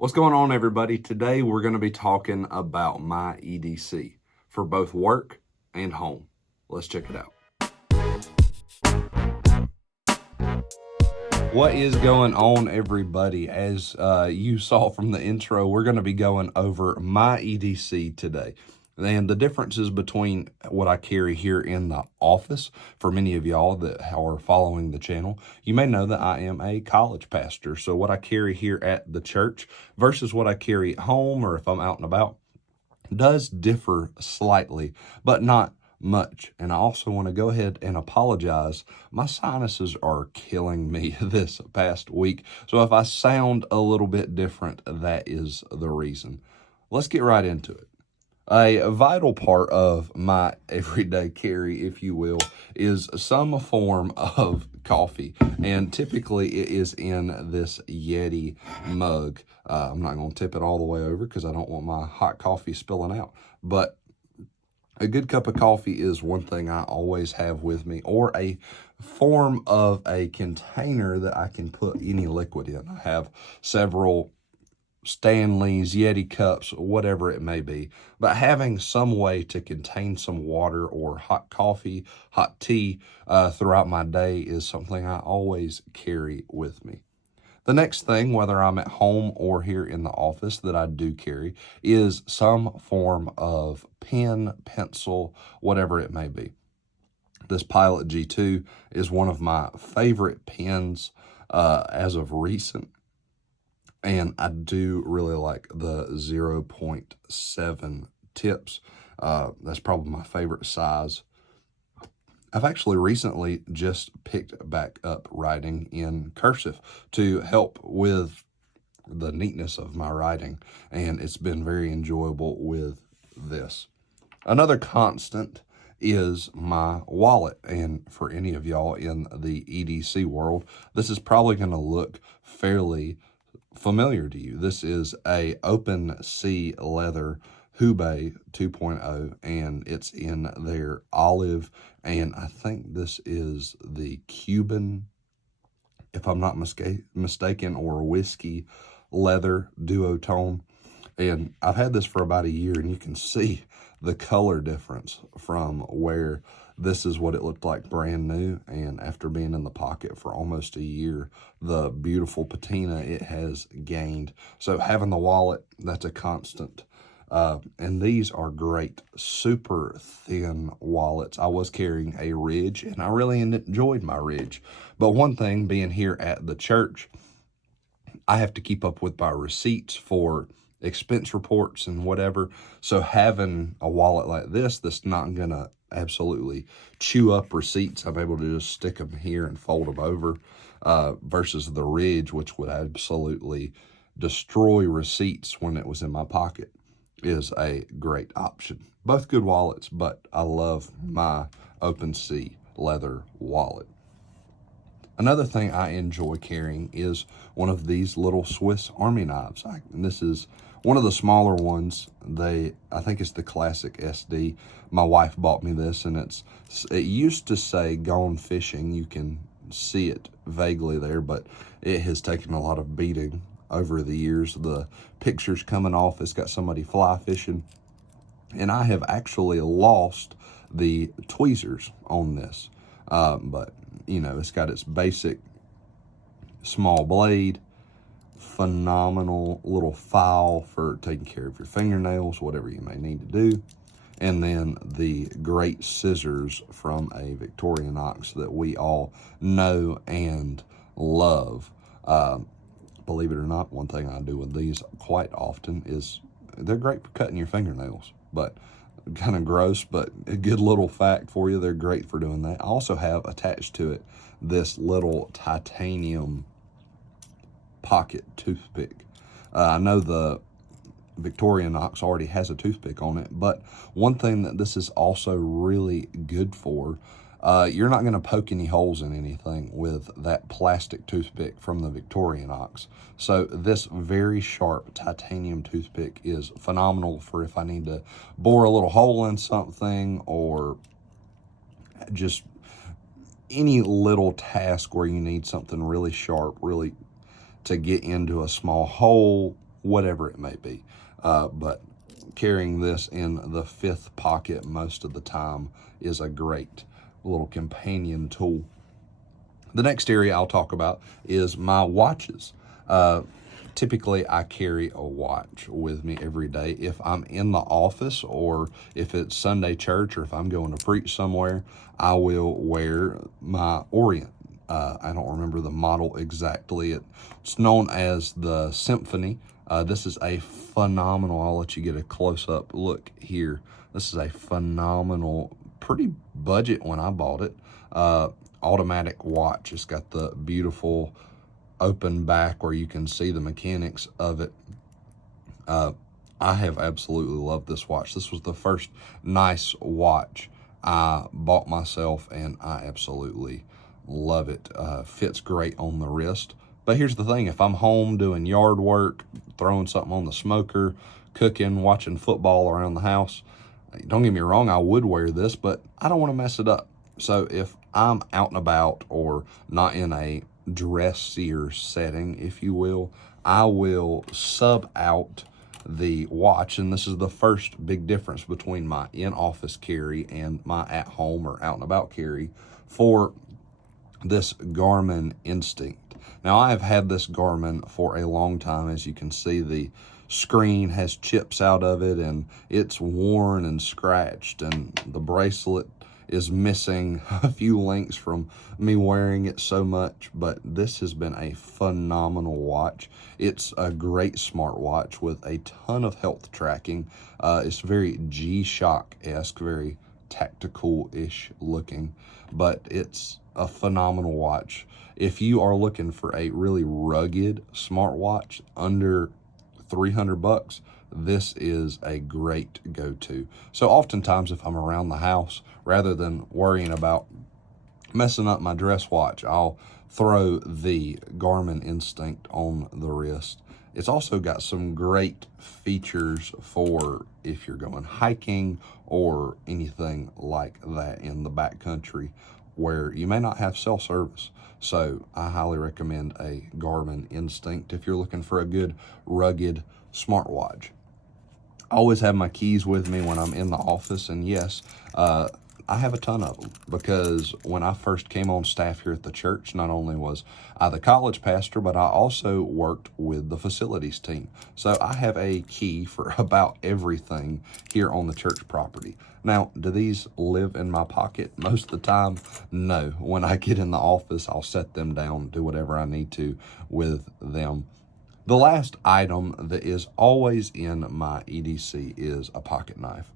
What's going on, everybody? Today we're going to be talking about my EDC for both work and home. Let's check it out. What is going on, everybody? As you saw from the intro, we're going to be going over my EDC today. And the differences between what I carry here in the office, for many of y'all that are following the channel, you may know that I am a college pastor. So what I carry here at the church versus what I carry at home or if I'm out and about does differ slightly, but not much. And I also want to go ahead and apologize. My sinuses are killing me this past week. So if I sound a little bit different, that is the reason. Let's get right into it. A vital part of my everyday carry, if you will, is some form of coffee. And typically it is in this Yeti mug. I'm not going to tip it all the way over because I don't want my hot coffee spilling out. But a good cup of coffee is one thing I always have with me, or a form of a container that I can put any liquid in. I have several Stanley's, Yeti cups, whatever it may be. But having some way to contain some water or hot coffee, hot tea throughout my day is something I always carry with me. The next thing, whether I'm at home or here in the office, that I do carry is some form of pen, pencil, whatever it may be. This Pilot G2 is one of my favorite pens as of recent. And I do really like the 0.7 tips. That's probably my favorite size. I've actually recently just picked back up writing in cursive to help with the neatness of my writing, and it's been very enjoyable with this. Another constant is my wallet, and for any of y'all in the EDC world, this is probably going to look fairly familiar to you. This is a open sea leather Houbie 2.0, and it's in their olive, and I think this is the Cuban, if I'm not mistaken, or whiskey leather duotone. And I've had this for about a year, and you can see the color difference from where this is what it looked like brand new, and after being in the pocket for almost a year, the beautiful patina it has gained. So having the wallet, that's a constant. And these are great, super thin wallets. I was carrying a Ridge, and I really enjoyed my Ridge. But one thing, being here at the church, I have to keep up with my receipts for expense reports and whatever. So having a wallet like this that's not going to absolutely chew up receipts, I'm able to just stick them here and fold them over, versus the Ridge, which would absolutely destroy receipts when it was in my pocket, is a great option. Both good wallets, but I love my open sea leather wallet. Another thing I enjoy carrying is one of these little Swiss Army knives. And this is one of the smaller ones. I think it's the Classic SD. My wife bought me this, and it used to say "Gone Fishing." You can see it vaguely there, but it has taken a lot of beating over the years. The picture's coming off. It's got somebody fly fishing, and I have actually lost the tweezers on this. But you know, it's got its basic small blade, phenomenal little file for taking care of your fingernails, whatever you may need to do, and then the great scissors from a Victorinox that we all know and love. Believe it or not, one thing I do with these quite often is they're great for cutting your fingernails, but kind of gross, but a good little fact for you. They're great for doing that. I also have attached to it this little titanium pocket toothpick. I know the Victorinox already has a toothpick on it, but one thing that this is also really good for, you're not going to poke any holes in anything with that plastic toothpick from the Victorinox. So this very sharp titanium toothpick is phenomenal for if I need to bore a little hole in something, or just any little task where you need something really sharp, really to get into a small hole, whatever it may be. But carrying this in the 5th pocket most of the time is a great little companion tool. The next area I'll talk about is my watches. Typically, I carry a watch with me every day. If I'm in the office, or if it's Sunday church, or if I'm going to preach somewhere, I will wear my Orient. I don't remember the model exactly. It's known as the Symphony. This is a phenomenal, I'll let you get a close-up look here. This is a phenomenal, pretty budget when I bought it, automatic watch. It's got the beautiful open back where you can see the mechanics of it. I have absolutely loved this watch. This was the first nice watch I bought myself, and I absolutely love it. Fits great on the wrist. But here's the thing, if I'm home doing yard work, throwing something on the smoker, cooking, watching football around the house, don't get me wrong, I would wear this, but I don't want to mess it up. So if I'm out and about, or not in a dressier setting, if you will, I will sub out the watch. And this is the first big difference between my in-office carry and my at-home or out and about carry for this Garmin Instinct. Now, I have had this Garmin for a long time. As you can see, the screen has chips out of it, and it's worn and scratched, and the bracelet is missing a few links from me wearing it so much. But this has been a phenomenal watch. It's a great smartwatch with a ton of health tracking. It's very G-Shock-esque, very tactical-ish looking, but it's a phenomenal watch. If you are looking for a really rugged smartwatch under $300, this is a great go-to. So oftentimes, if I'm around the house, rather than worrying about messing up my dress watch, I'll throw the Garmin Instinct on the wrist. It's also got some great features for if you're going hiking or anything like that in the backcountry where you may not have cell service. So I highly recommend a Garmin Instinct if you're looking for a good rugged smartwatch. I always have my keys with me when I'm in the office, and yes, I have a ton of them, because when I first came on staff here at the church, not only was I the college pastor, but I also worked with the facilities team. So I have a key for about everything here on the church property. Now, do these live in my pocket most of the time? No. When I get in the office, I'll set them down, do whatever I need to with them. The last item that is always in my EDC is a pocket knife.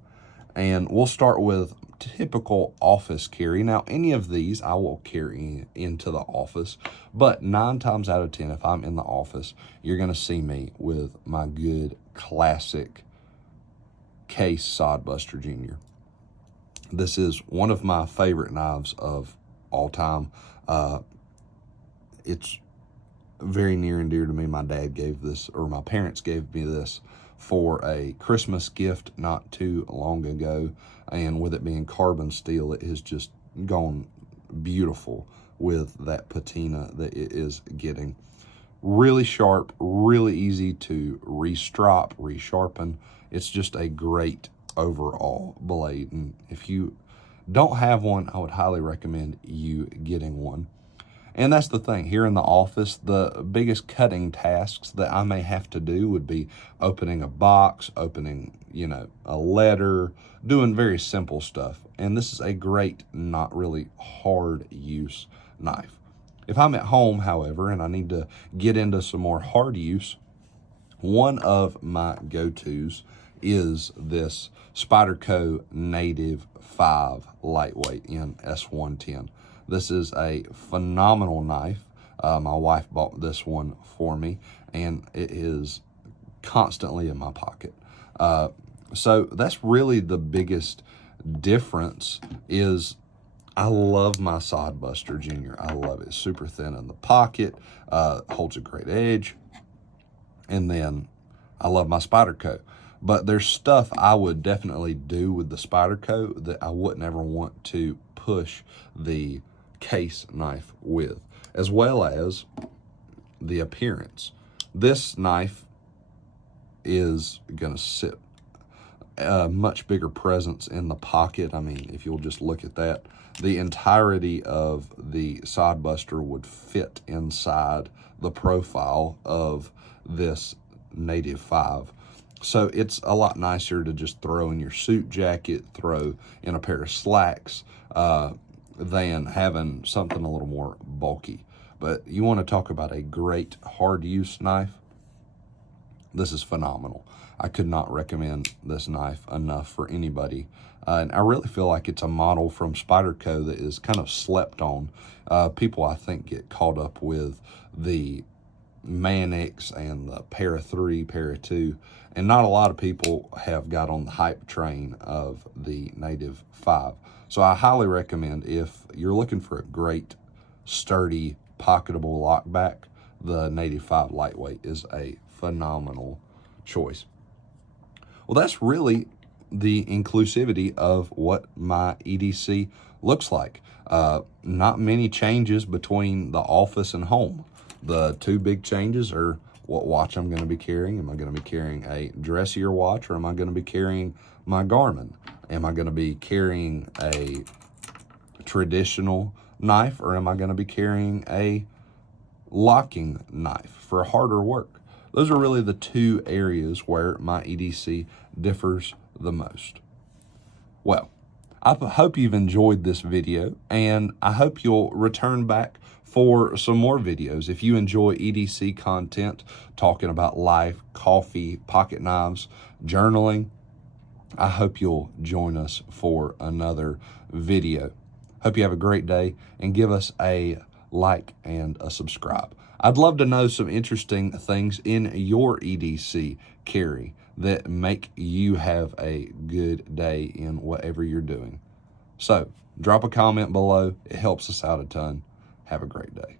And we'll start with typical office carry. Now, any of these I will carry into the office, but 9 times out of 10, if I'm in the office, you're going to see me with my good classic Case Sod Buster Jr. This is one of my favorite knives of all time. It's very near and dear to me. My dad gave this, or my parents gave me this for a Christmas gift not too long ago, and with it being carbon steel, it has just gone beautiful with that patina that it is getting. Really sharp, really easy to restrop, resharpen. It's just a great overall blade, and if you don't have one, I would highly recommend you getting one. And that's the thing, here in the office, the biggest cutting tasks that I may have to do would be opening a box, opening, a letter, doing very simple stuff. And this is a great, not really hard use knife. If I'm at home, however, and I need to get into some more hard use, one of my go-tos is this Spyderco Native 5 lightweight in S110. This is a phenomenal knife. My wife bought this one for me, and it is constantly in my pocket. So that's really the biggest difference. Is I love my Sod Buster Jr. I love it. It's super thin in the pocket, holds a great edge, and then I love my Spyderco. But there's stuff I would definitely do with the Spyderco that I wouldn't ever want to push the Case knife with, as well as the appearance. This knife is going to sit a much bigger presence in the pocket. I mean, if you'll just look at that, the entirety of the Sod Buster would fit inside the profile of this Native 5. So it's a lot nicer to just throw in your suit jacket, throw in a pair of slacks, than having something a little more bulky. But you want to talk about a great hard use knife? This is phenomenal. I could not recommend this knife enough for anybody. And I really feel like it's a model from Spyderco that is kind of slept on. People, I think, get caught up with the Manix and the Para 3, Para 2, and not a lot of people have got on the hype train of the Native 5. So I highly recommend, if you're looking for a great, sturdy, pocketable lockback, the Native 5 Lightweight is a phenomenal choice. Well, that's really the inclusivity of what my EDC looks like. Not many changes between the office and home. The two big changes are what watch I'm going to be carrying. Am I going to be carrying a dressier watch, or am I going to be carrying my Garmin? Am I going to be carrying a traditional knife, or am I going to be carrying a locking knife for harder work? Those are really the two areas where my EDC differs the most. Well, I hope you've enjoyed this video, and I hope you'll return back for some more videos. If you enjoy EDC content, talking about life, coffee, pocket knives, journaling, I hope you'll join us for another video. Hope you have a great day, and give us a like and a subscribe. I'd love to know some interesting things in your EDC carry that make you have a good day in whatever you're doing. So drop a comment below. It helps us out a ton. Have a great day.